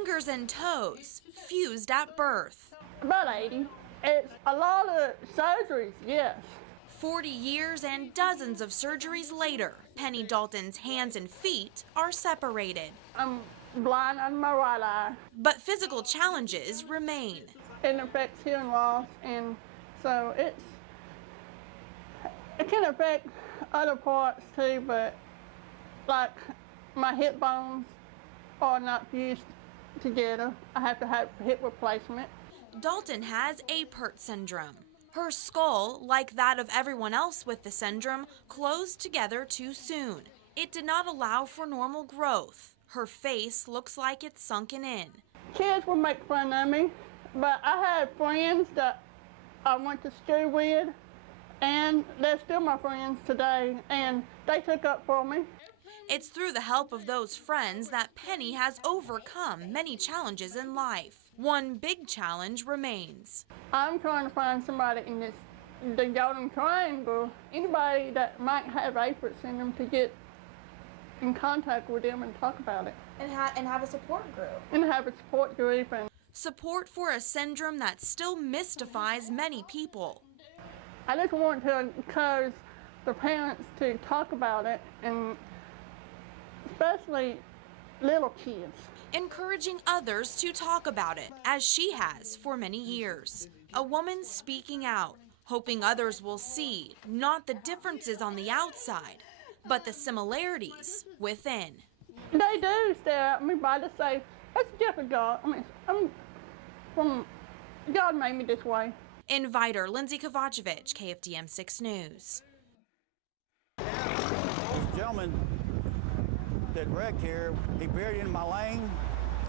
fingers and toes fused at birth. About 80. It's a lot of surgeries, yes. 40 years and dozens of surgeries later, Penny Dalton's hands and feet are separated. I'm blind on my right eye. But physical challenges remain. It affects hearing loss, and so it can affect other parts too, but like my hip bones are not fused together. I have to have hip replacement. Dalton has Apert syndrome. Her skull, like that of everyone else with the syndrome, closed together too soon. It did not allow for normal growth. Her face looks like it's sunken in. Kids will make fun of me, but I had friends that I went to school with, and they're still my friends today, and they took up for me. It's through the help of those friends that Penny has overcome many challenges in life. One big challenge remains. I'm trying to find somebody in the Golden Triangle, anybody that might have Apert syndrome, to get in contact with them and talk about it. And have a support group. And have a support group. And support for a syndrome that still mystifies many people. I just want to encourage the parents to talk about it, and especially little kids. Encouraging others to talk about it, as she has for many years. A woman speaking out, hoping others will see not the differences on the outside, but the similarities within. They do stare at me, but I just say, that's a different God. God made me this way. Inviter Lindsay Kovacevic, KFDM 6 News. This gentleman that wrecked here, he veered into my lane,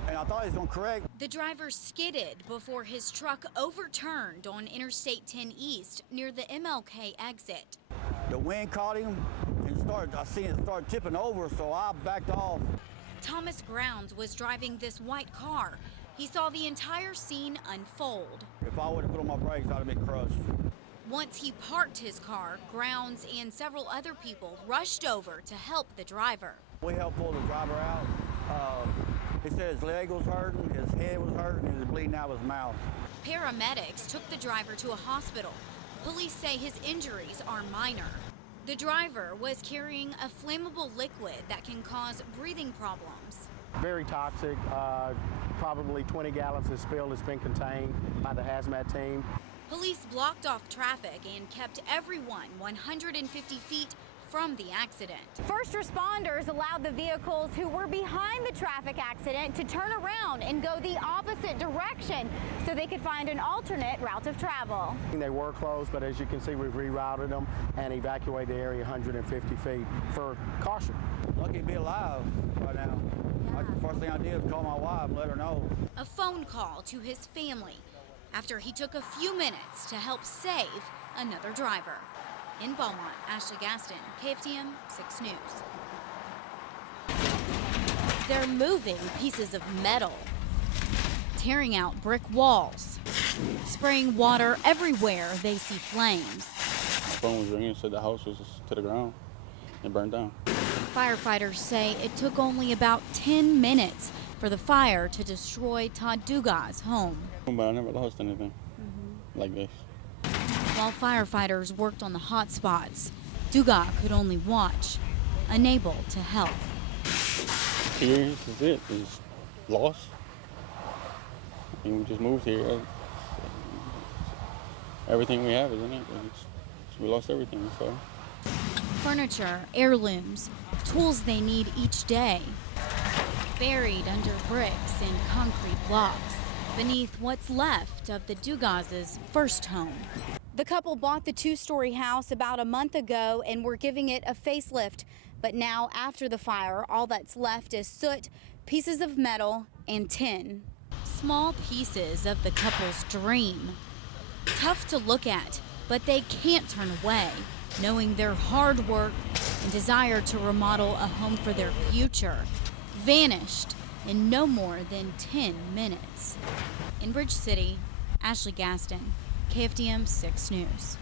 and I thought he was going to correct. The driver skidded before his truck overturned on Interstate 10 East near the MLK exit. The wind caught him, and I seen it start tipping over, so I backed off. Thomas Grounds was driving this white car. He saw the entire scene unfold. If I would have put on my brakes, I'd have been crushed. Once he parked his car, Grounds and several other people rushed over to help the driver. We helped pull the driver out. He said his leg was hurting, his head was hurting, and he was bleeding out of his mouth. Paramedics took the driver to a hospital. Police say his injuries are minor. The driver was carrying a flammable liquid that can cause breathing problems. Very toxic. Probably 20 gallons is spilled. It's been contained by the hazmat team. Police blocked off traffic and kept everyone 150 feet from the accident. First responders allowed the vehicles who were behind the traffic accident to turn around and go the opposite direction so they could find an alternate route of travel. They were closed, but as you can see, we've rerouted them and evacuated the area 150 feet for caution. Lucky to be alive right now. The first thing I did was call my wife and let her know. A phone call to his family after he took a few minutes to help save another driver. In Beaumont, Ashley Gaston, KFDM 6 News. They're moving pieces of metal, tearing out brick walls, spraying water everywhere they see flames. My phone was ringing, said the house was to the ground and burned down. Firefighters say it took only about 10 minutes for the fire to destroy Todd Dugas' home. But I never lost anything like this. While firefighters worked on the hot spots, Dugas could only watch, unable to help. Here, this is it. It's lost. And we just moved here. Everything we have is in it. We lost everything, so. Furniture, heirlooms, tools they need each day, buried under bricks and concrete blocks, beneath what's left of the Dugas' first home. The couple bought the two-story house about a month ago and were giving it a facelift. But now, after the fire, all that's left is soot, pieces of metal, and tin. Small pieces of the couple's dream. Tough to look at, but they can't turn away, knowing their hard work and desire to remodel a home for their future vanished in no more than 10 minutes. In Bridge City, Ashley Gaston, KFDM 6 News.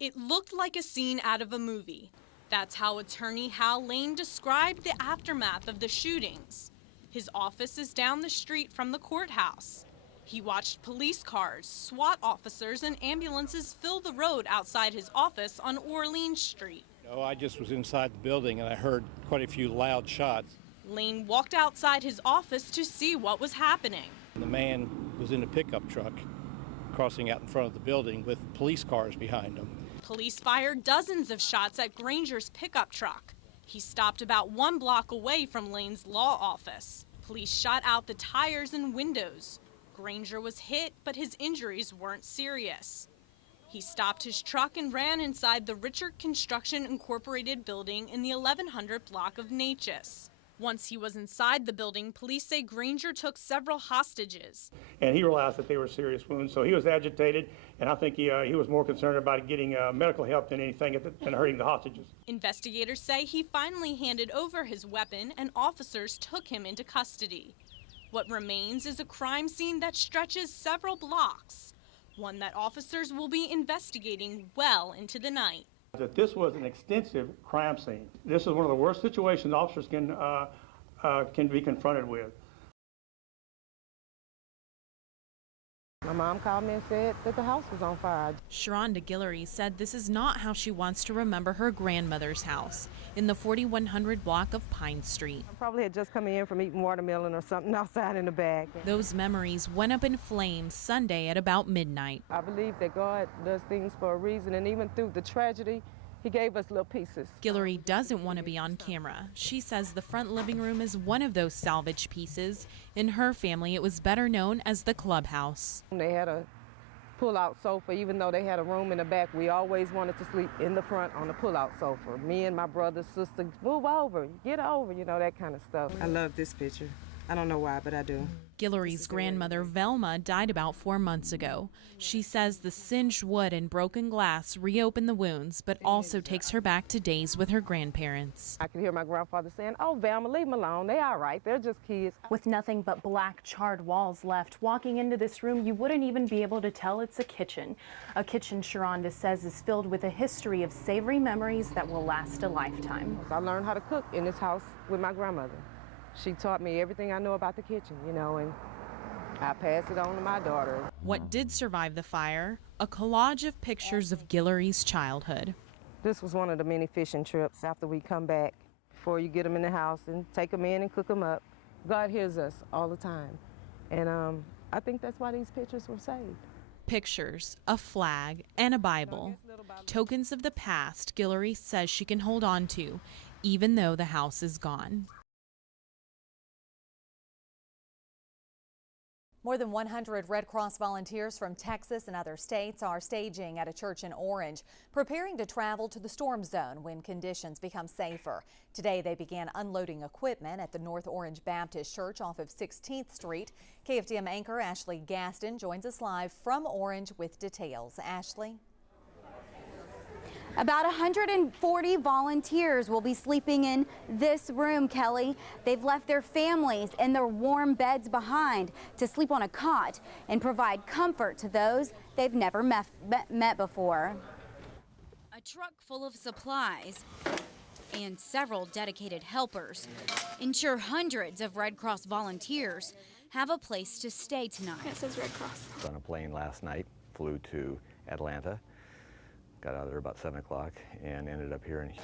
It looked like a scene out of a movie. That's how attorney Hal Lane described the aftermath of the shootings. His office is down the street from the courthouse. He watched police cars, SWAT officers, and ambulances fill the road outside his office on Orleans Street. I just was inside the building and I heard quite a few loud shots. Lane walked outside his office to see what was happening. The man was in a pickup truck crossing out in front of the building with police cars behind him. Police fired dozens of shots at Granger's pickup truck. He stopped about 1 block away from Lane's law office. Police shot out the tires and windows. Granger was hit, but his injuries weren't serious. He stopped his truck and ran inside the Richard Construction Incorporated building in the 1100 block of Natchez. Once he was inside the building, police say Granger took several hostages. And he realized that they were serious wounds, so he was agitated, and I think he was more concerned about getting medical help than anything than hurting the hostages. Investigators say he finally handed over his weapon and officers took him into custody. What remains is a crime scene that stretches several blocks, one that officers will be investigating well into the night. That this was an extensive crime scene. This is one of the worst situations officers can be confronted with. My mom called me and said that the house was on fire. Sharonda Guillory said this is not how she wants to remember her grandmother's house in the 4100 block of Pine Street. I probably had just come in from eating watermelon or something outside in the bag. Those memories went up in flames Sunday at about midnight. I believe that God does things for a reason, and even through the tragedy, He gave us little pieces. Guillory doesn't want to be on camera. She says the front living room is one of those salvage pieces. In her family, it was better known as the clubhouse. They had a pull-out sofa. Even though they had a room in the back, we always wanted to sleep in the front on the pull-out sofa. Me and my brother, sister, move over, get over, you know, that kind of stuff. I love this picture. I don't know why, but I do. Guillory's grandmother, Velma, died about 4 months ago. She says the singed wood and broken glass reopen the wounds, but also takes her back to days with her grandparents. I could hear my grandfather saying, "Oh, Velma, leave them alone. They all right. They're just kids." With nothing but black charred walls left, walking into this room, you wouldn't even be able to tell it's a kitchen. A kitchen Sharonda says is filled with a history of savory memories that will last a lifetime. I learned how to cook in this house with my grandmother. She taught me everything I know about the kitchen, you know, and I passed it on to my daughter. What did survive the fire? A collage of pictures of Guillory's childhood. This was one of the many fishing trips after we come back, before you get them in the house and take them in and cook them up. God hears us all the time, and I think that's why these pictures were saved. Pictures, a flag, and a Bible. Tokens of the past Guillory says she can hold on to, even though the house is gone. More than 100 Red Cross volunteers from Texas and other states are staging at a church in Orange, preparing to travel to the storm zone when conditions become safer. Today they began unloading equipment at the North Orange Baptist Church off of 16th Street. KFDM anchor Ashley Gaston joins us live from Orange with details. Ashley? About 140 volunteers will be sleeping in this room, Kelly. They've left their families and their warm beds behind to sleep on a cot and provide comfort to those they've never met before. A truck full of supplies and several dedicated helpers ensure hundreds of Red Cross volunteers have a place to stay tonight. It says Red Cross. I was on a plane last night, flew to Atlanta. Got out of there about 7 o'clock and ended up here in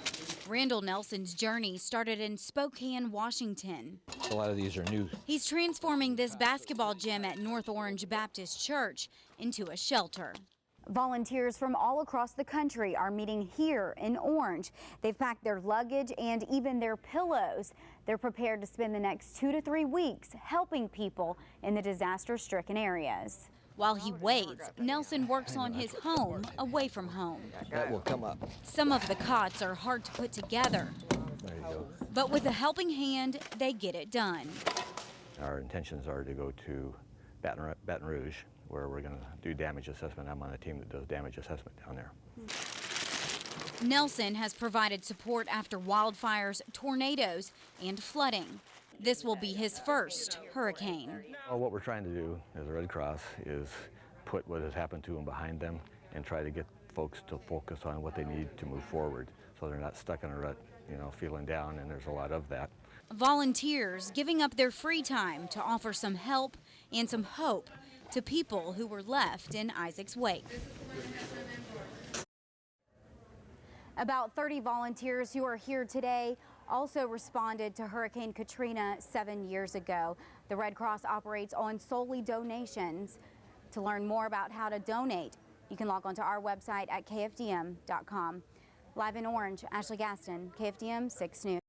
Randall Nelson's journey started in Spokane, Washington. A lot of these are new. He's transforming this basketball gym at North Orange Baptist Church into a shelter. Volunteers from all across the country are meeting here in Orange. They've packed their luggage and even their pillows. They're prepared to spend the next 2 to 3 weeks helping people in the disaster-stricken areas. While he waits, Nelson works on his home away from home. That will come up. Some of the cots are hard to put together. There you go. But with a helping hand, they get it done. Our intentions are to go to Baton Rouge, where we're going to do damage assessment. I'm on a team that does damage assessment down there. Nelson has provided support after wildfires, tornadoes, and flooding. This will be his first hurricane. Well, what we're trying to do as a Red Cross is put what has happened to them behind them and try to get folks to focus on what they need to move forward so they're not stuck in a rut, you know, feeling down, and there's a lot of that. Volunteers giving up their free time to offer some help and some hope to people who were left in Isaac's wake. About 30 volunteers who are here today also responded to Hurricane Katrina 7 years ago. The Red Cross operates on solely donations. To learn more about how to donate, you can log on to our website at KFDM.com. Live in Orange, Ashley Gaston, KFDM 6 News.